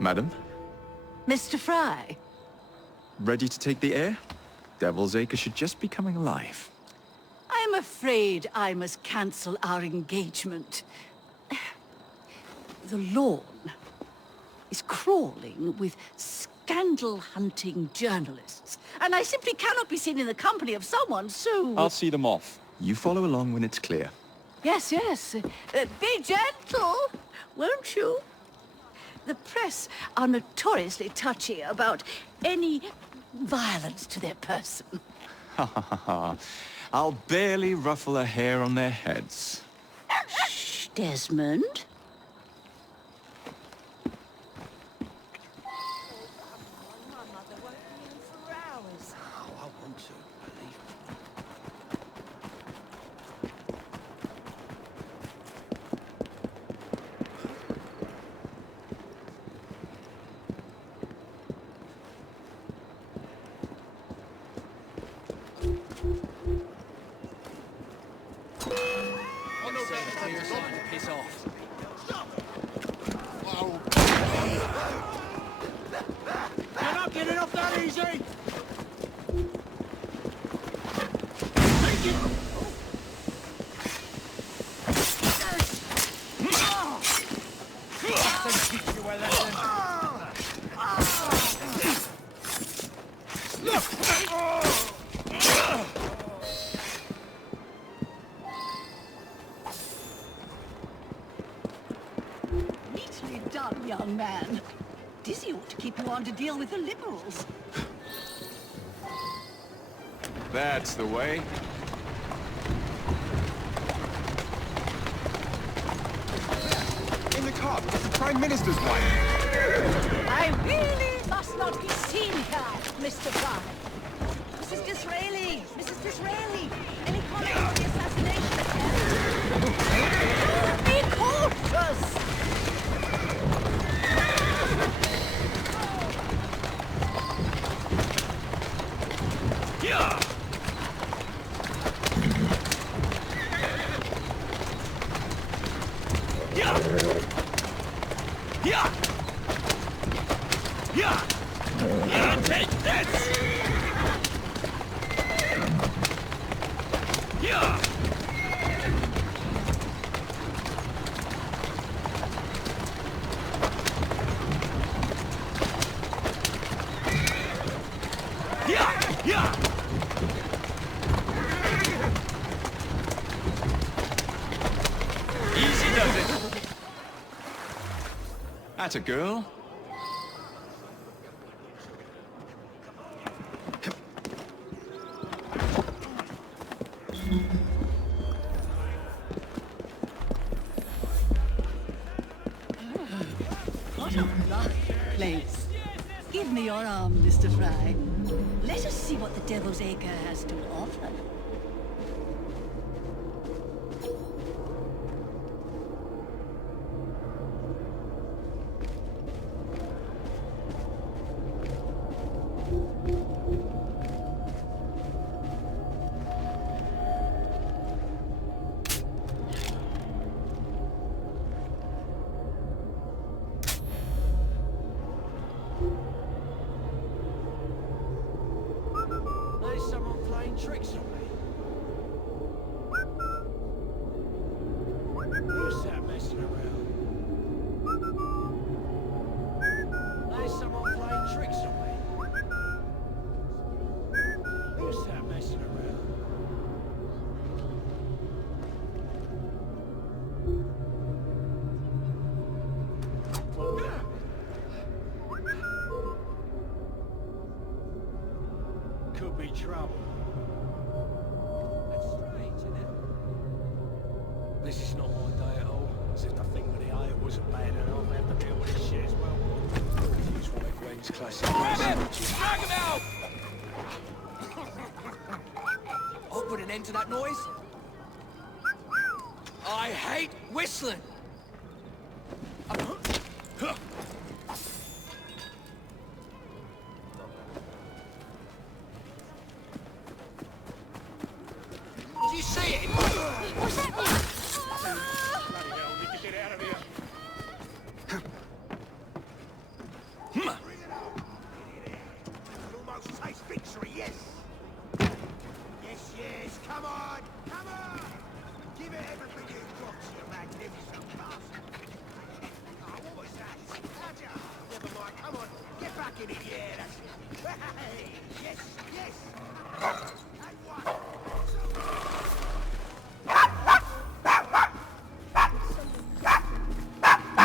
Madam? Mr. Fry? Ready to take the air? Devil's Acre should just be coming alive. I'm afraid I must cancel our engagement. The lawn is crawling with scandal-hunting journalists, and I simply cannot be seen in the company of someone so... I'll see them off. You follow along when it's clear. Yes, yes. Be gentle, won't you? The press are notoriously touchy about any violence to their person. Ha ha ha ha. I'll barely ruffle a hair on their heads. Shh, Desmond. Piss off. You're not getting off that easy! Take it! Teach you a lesson. Neatly done, young man. Dizzy ought to keep you on to deal with the liberals. That's the way. In the car, it's the Prime Minister's wife. I really must not be seen here, Mr. Fry. Mrs. Disraeli! Mrs. Disraeli! Any comment on the assassination attempt? Be cautious! Yeah! Yeah! Yeah! Yeah! Yeah, take this! Yeah! Yeah! Yeah! Easy does it. That's a girl. What a lovely place. Give me your arm, Mr. Fry. Let us see what the Devil's Acre has to offer. There's someone playing tricks on me. Who's that messing around? There's someone playing tricks on me. Who's that messing around? Could be trouble. That's strange, isn't it? This is not my day at all. As if the thing with the eye wasn't bad enough, I have to deal with this shit as well. Use one of Gwen's classic. Drag him out! I'll put an end to that noise. I hate whistling. Yes! Yes, yes, come on! Come on! Give it everything you've got, you magnificent bastard! Oh, what was that? Roger! Never mind, come on! Get back in it, yeah, that's it! Hey! Yes, yes! And one!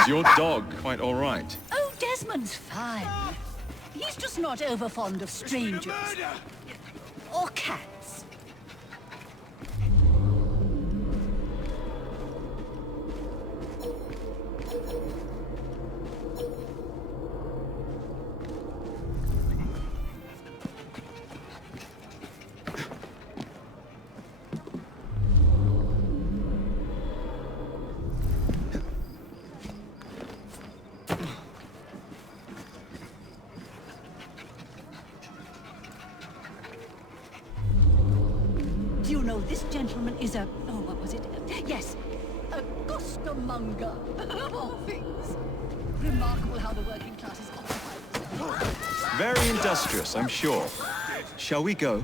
Is your dog quite all right? Oh, Desmond's fine. He's just not over fond of strangers. Or cats. Do you know, this gentleman is a... Oh, what was it? Yes, a costermonger, of all things. Remarkable how the working classes occupy themselves. Very industrious, I'm sure. Shall we go?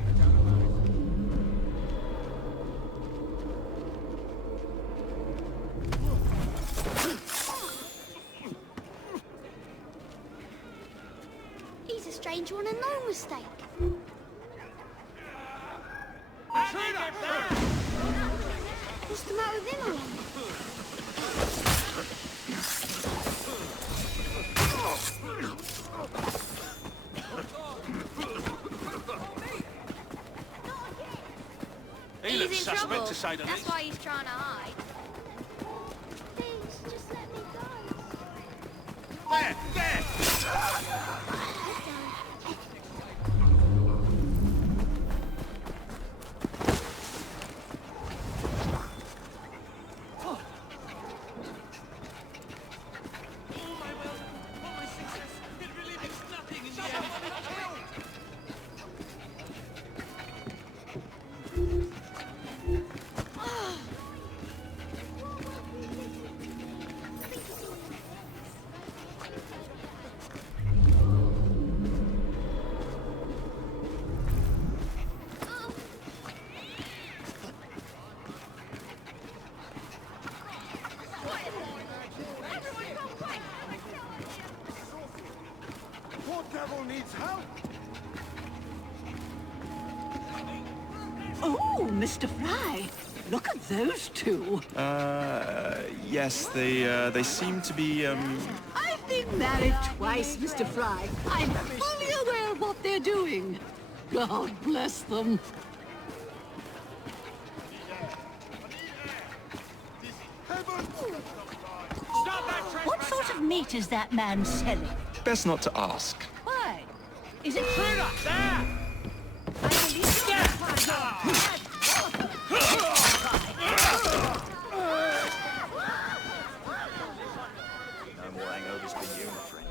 He's a stranger on a no mistake. What's the matter with him, Alan? He looks He's in suspect, trouble. to say the That's least. why he's trying to hide. Please, just let me go. There! There! Poor devil needs help! Oh, Mr. Fry, look at those two. Yes, they seem to be, I've been married twice, Mr. Fry. I'm fully aware of what they're doing. God bless them. What sort of meat is that man selling? best not to ask. Why? Is it true? There! I believe No more hangovers for you, my friend.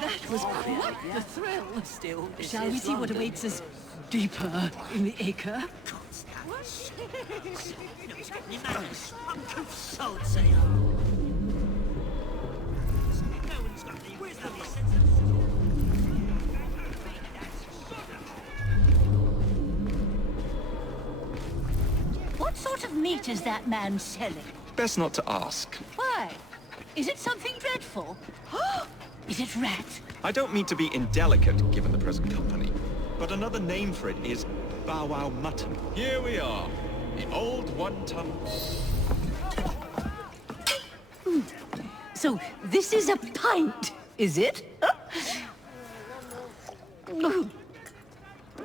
That was quite the thrill. Still, shall we see what awaits us deeper in the acre? What sort of meat is that man selling? Best not to ask. Why? Is it something dreadful? Is it rat? I don't mean to be indelicate, given the present company, but another name for it is bow wow mutton. Here we are, the old one-ton... So this is a pint, is it?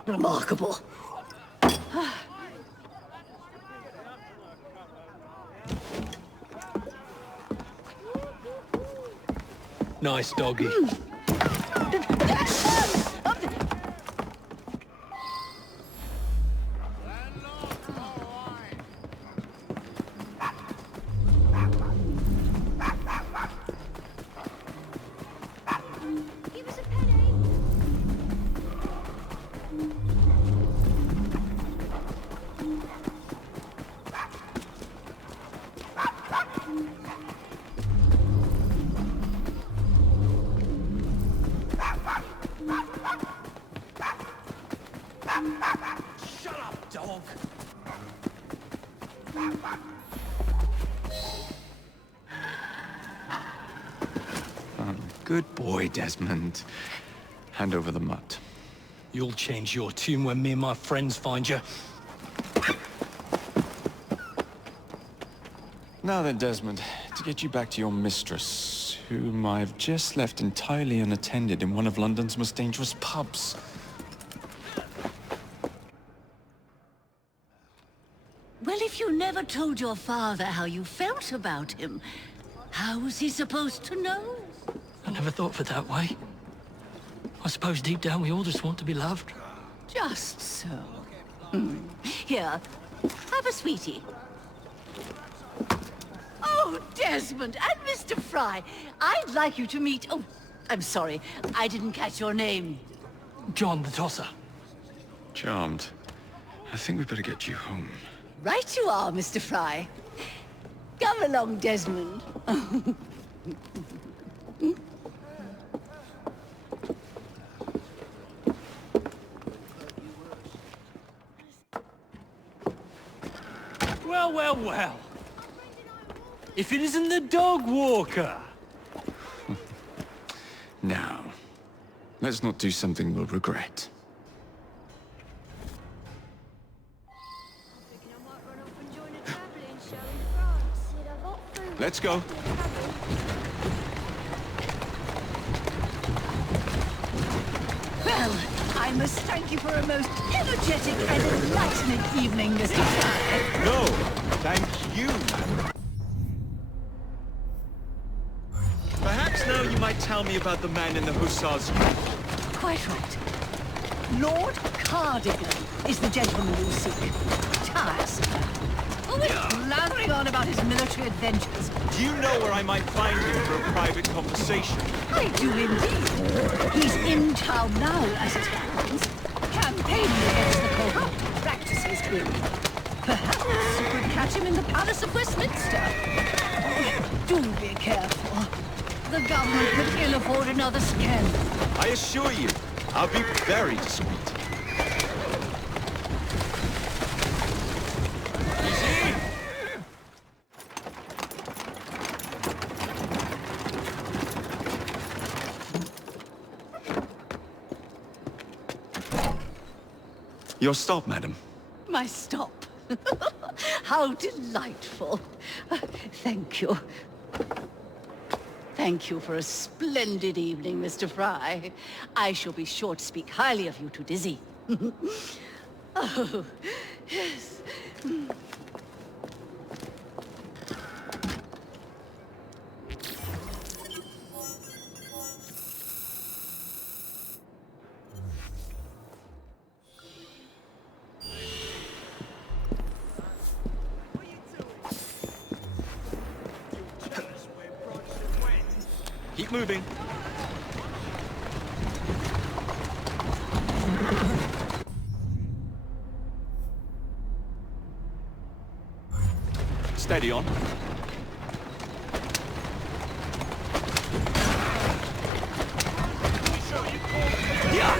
Remarkable. Nice doggy. Good boy, Desmond. Hand over the mutt. You'll change your tune when me and my friends find you. Now then, Desmond, to get you back to your mistress, whom I've just left entirely unattended in one of London's most dangerous pubs. Well, if you never told your father how you felt about him, how was he supposed to know? I never thought of it that way. I suppose deep down we all just want to be loved. Just so. Here, have a sweetie. Oh, Desmond and Mr. Fry, I'd like you to meet... Oh, I'm sorry, I didn't catch your name. John the Tosser. Charmed. I think we better get you home. Right you are, Mr. Fry. Come along, Desmond. Well, well, well. If it isn't the dog walker. Now, let's not do something we'll regret. Thinking I might run off and join a travelling show in France. Said I've got food. Let's go. Well, I must thank you for a most energetic and enlightening evening, Mr. Fry. No, thank you. Perhaps now you might tell me about the man in the hussars. Quite right. Lord Cardigan is the gentleman you seek. Tiresome. Always blathering on about his military adventures. Do you know where I might find him for a private conversation? I do indeed. He's in town now, as it happens. Campaigning against the corrupt practices bill. Perhaps you could catch him in the Palace of Westminster. Do be careful. The government could ill afford another scandal. I assure you, I'll be very discreet. Your stop, madam. My stop. How delightful. Thank you. Thank you for a splendid evening, Mr. Fry. I shall be sure to speak highly of you to Dizzy. Oh, yes. Keep moving. Steady on. Yeah.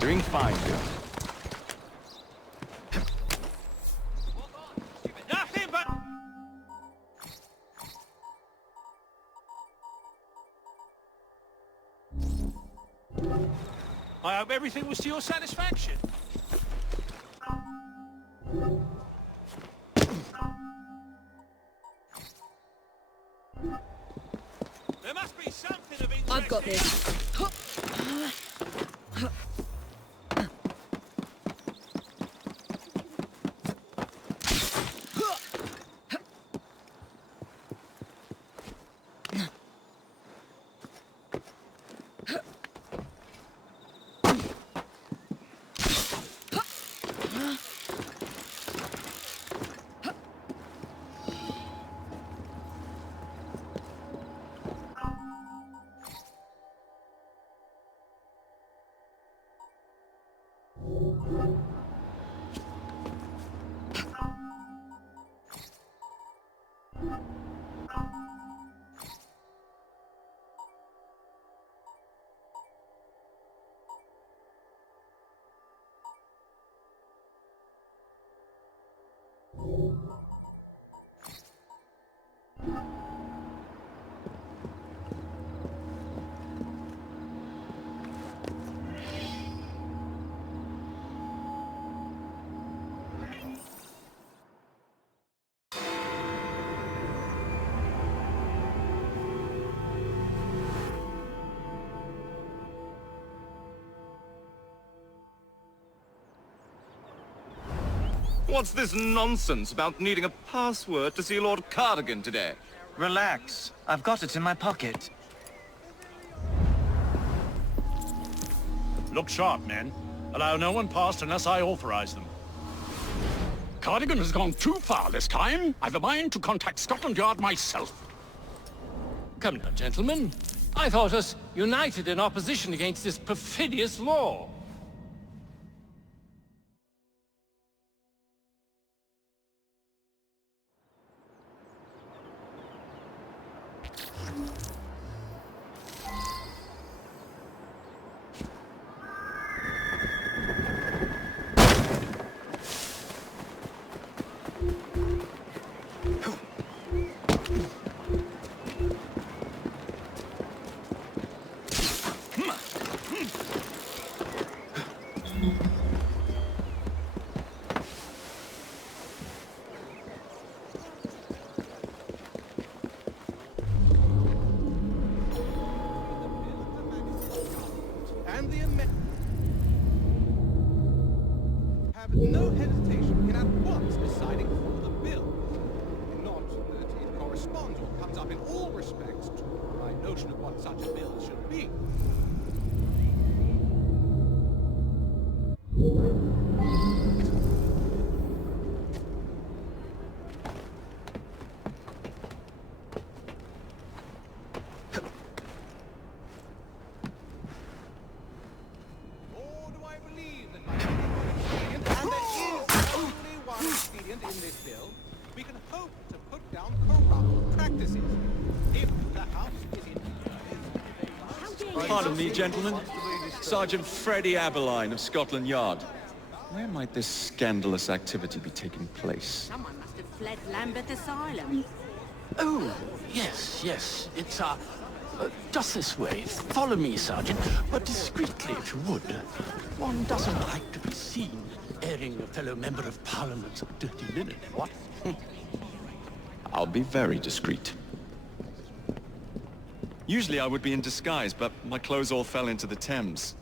Doing fine, Bill. Nothing but... I hope everything was to your satisfaction. There must be something of interest. I've got this. What's this nonsense about needing a password to see Lord Cardigan today? Relax. I've got it in my pocket. Look sharp, men. Allow no one past unless I authorize them. Cardigan has gone too far this time. I've a mind to contact Scotland Yard myself. Come now, gentlemen. I thought us united in opposition against this perfidious law. And the amendment have no hesitation in at once deciding for the bill. Not that it corresponds or comes up in all respects to my notion of what such a bill should be. Or do I believe that my expedient, and there is only one expedient in this bill, we can hope to put down corrupt practices. If the House is in... Pardon me, gentlemen. Sergeant Freddie Aberline of Scotland Yard. Where might this scandalous activity be taking place? Someone must have fled Lambeth Asylum. Oh, yes. It's, just this way. Follow me, Sergeant, but discreetly if you would. One doesn't like to be seen airing a fellow member of Parliament's dirty linen, what? I'll be very discreet. Usually I would be in disguise, but my clothes all fell into the Thames.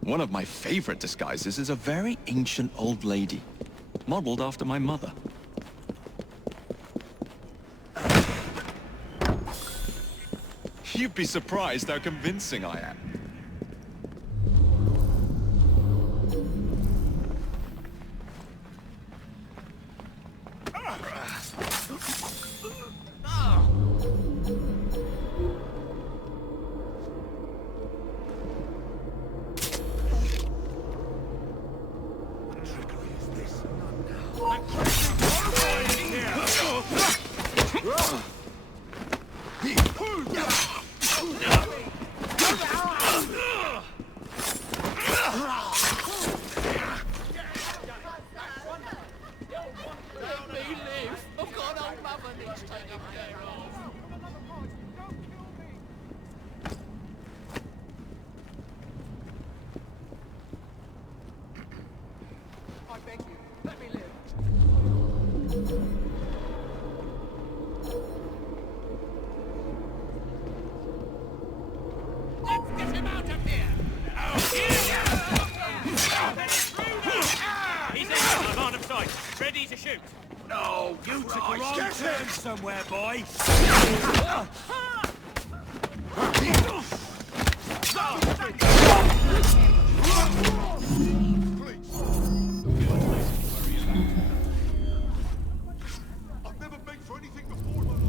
One of my favorite disguises is a very ancient old lady, modeled after my mother. You'd be surprised how convincing I am. I beg you, let me live. Let's get him out of here! He's in, I'm on of sight. Ready to shoot. No, you took a wrong turn somewhere, boy. I've never begged for anything before in my life.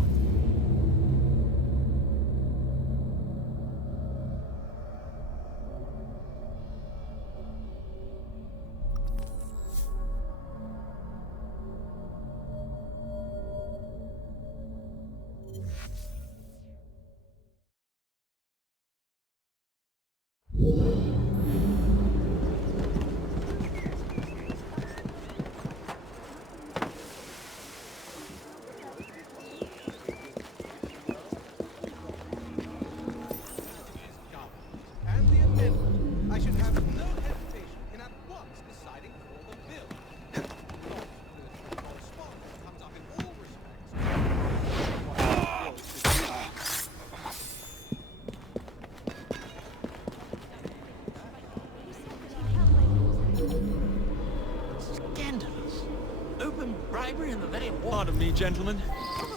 Pardon me, gentlemen.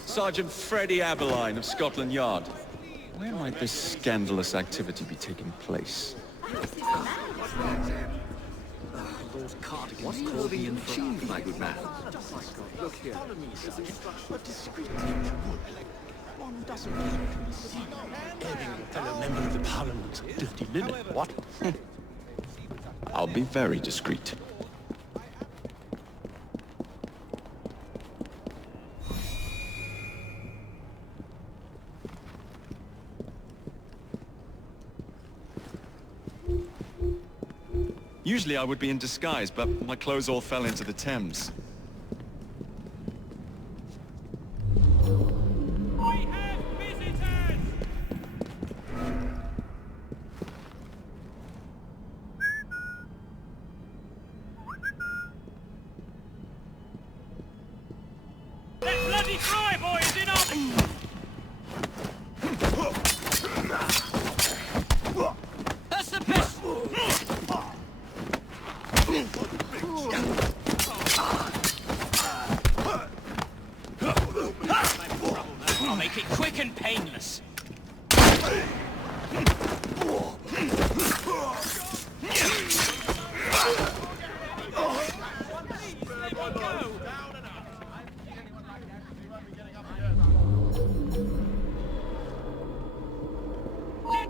Sergeant Freddie Aberline of Scotland Yard. Where might this scandalous activity be taking place? Those cardigans called me in chief, my good man. Look here. Follow me, Sergeant, but discreetly if you would. One doesn't like to be seen airing a fellow member of the Parliament's dirty linen. What? I'll be very discreet. Usually I would be in disguise, but my clothes all fell into the Thames. We have visitors! That bloody Fry boy is in our... That's the best! I'll make it quick and painless.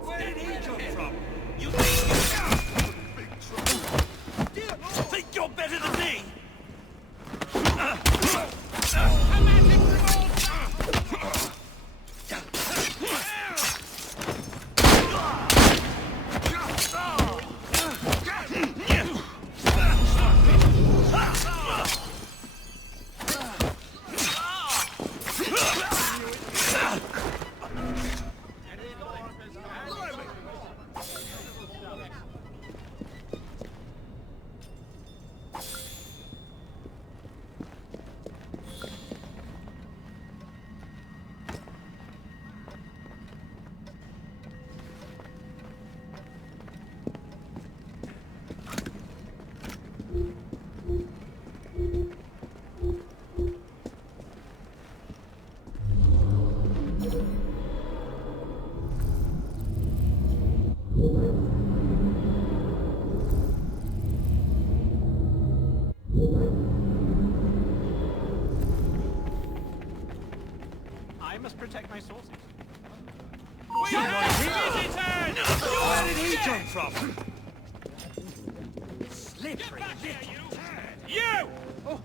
Where did he come from? You think you're better than me? I must protect my sources. We have visitors! Where did he come from? Slippery little you! Oh.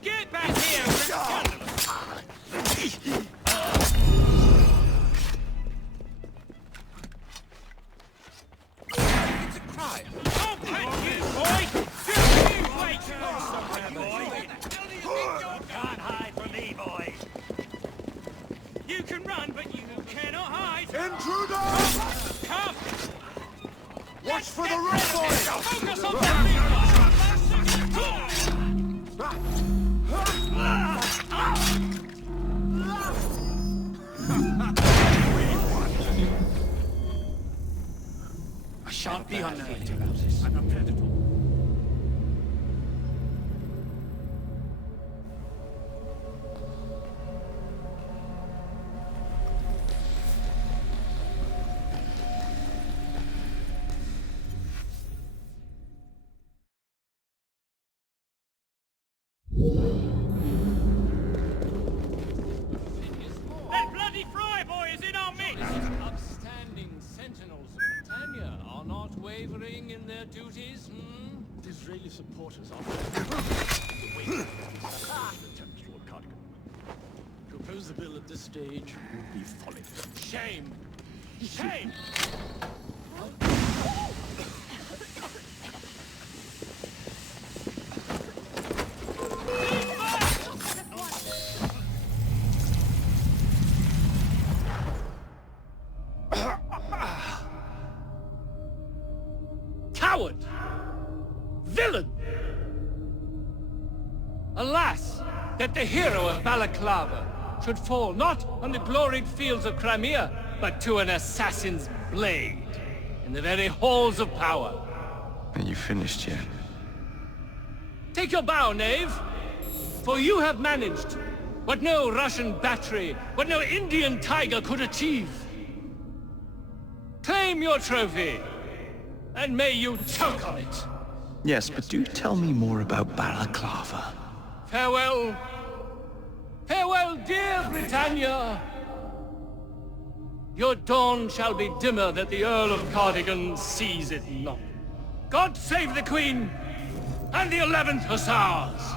Get back here! It's a crime. Oh, thank you, boy! You wait! Can't hide from me, boy. You can run, but you cannot hide. Intruder! Come! Watch for the red boy! Focus on the big one! I shan't be unnerved about this. I'm not predator. That bloody Fry boy is in our midst! Upstanding sentinels of Britannia are not wavering in their duties, Disraeli supporters are the way attempts to a cardigan. To oppose the bill at this stage would be folly. Shame! Shame! Coward! Villain! Alas, that the hero of Balaclava should fall not on the gloried fields of Crimea, but to an assassin's blade in the very halls of power. Are you finished yet? Take your bow, knave! For you have managed what no Russian battery, what no Indian tiger could achieve. Claim your trophy, and may you choke on it. Yes, but do tell me more about Balaclava. Farewell. Farewell, dear Britannia. Your dawn shall be dimmer that the Earl of Cardigan sees it not. God save the Queen and the 11th Hussars!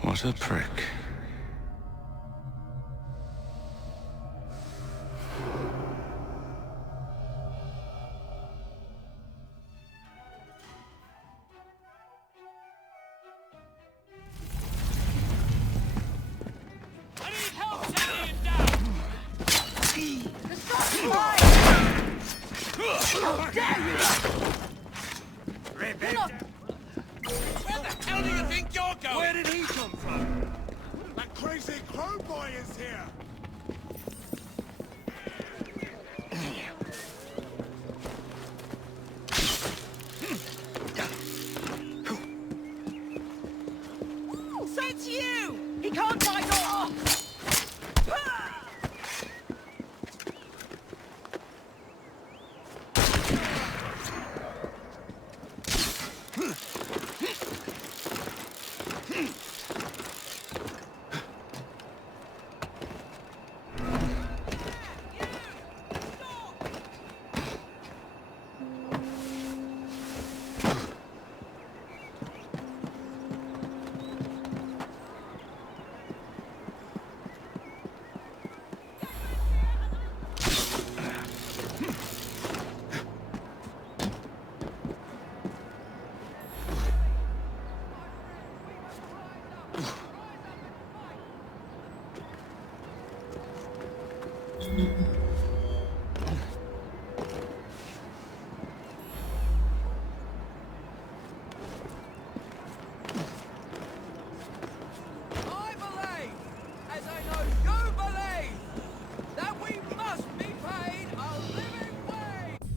What a prick. I need help taking it down! How dare you! Where the hell do you think you're going? Where did he come from? That crazy crow boy is here! It's you! He can't fight off! I believe, as I know you believe, that we must be paid a living wage!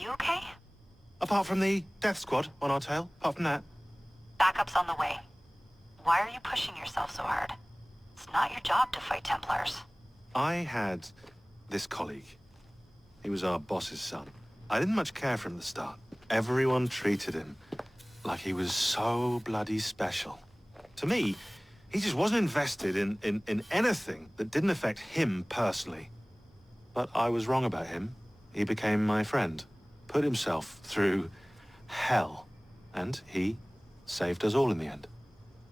You okay? Apart from the death squad on our tail, apart from that. Backup's on the way. Why are you pushing yourself so hard? It's not your job to fight Templars. I had this colleague. He was our boss's son. I didn't much care for him at the start. Everyone treated him like he was so bloody special. To me, he just wasn't invested in anything that didn't affect him personally. But I was wrong about him. He became my friend, put himself through hell, and he saved us all in the end.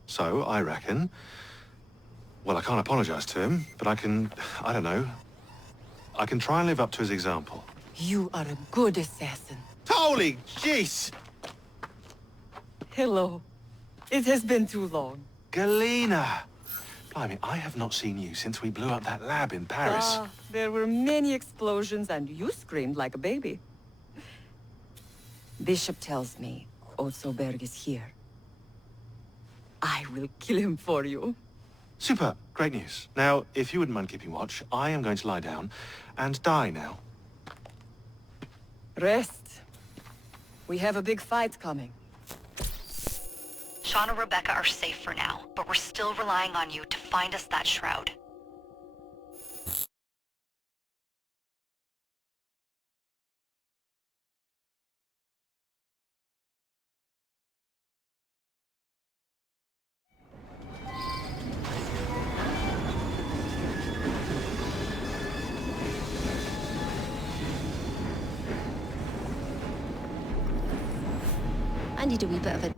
So, I reckon, well, I can't apologize to him, but I can try and live up to his example. You are a good assassin. Holy jeez! Hello. It has been too long. Galena! Blimey, I have not seen you since we blew up that lab in Paris. There were many explosions and you screamed like a baby. Bishop tells me Otsoberg is here. I will kill him for you. Super. Great news. Now, if you wouldn't mind keeping watch, I am going to lie down and die now. Rest. We have a big fight coming. Sean and Rebecca are safe for now, but we're still relying on you to find us that shroud. Andy doing a bit of a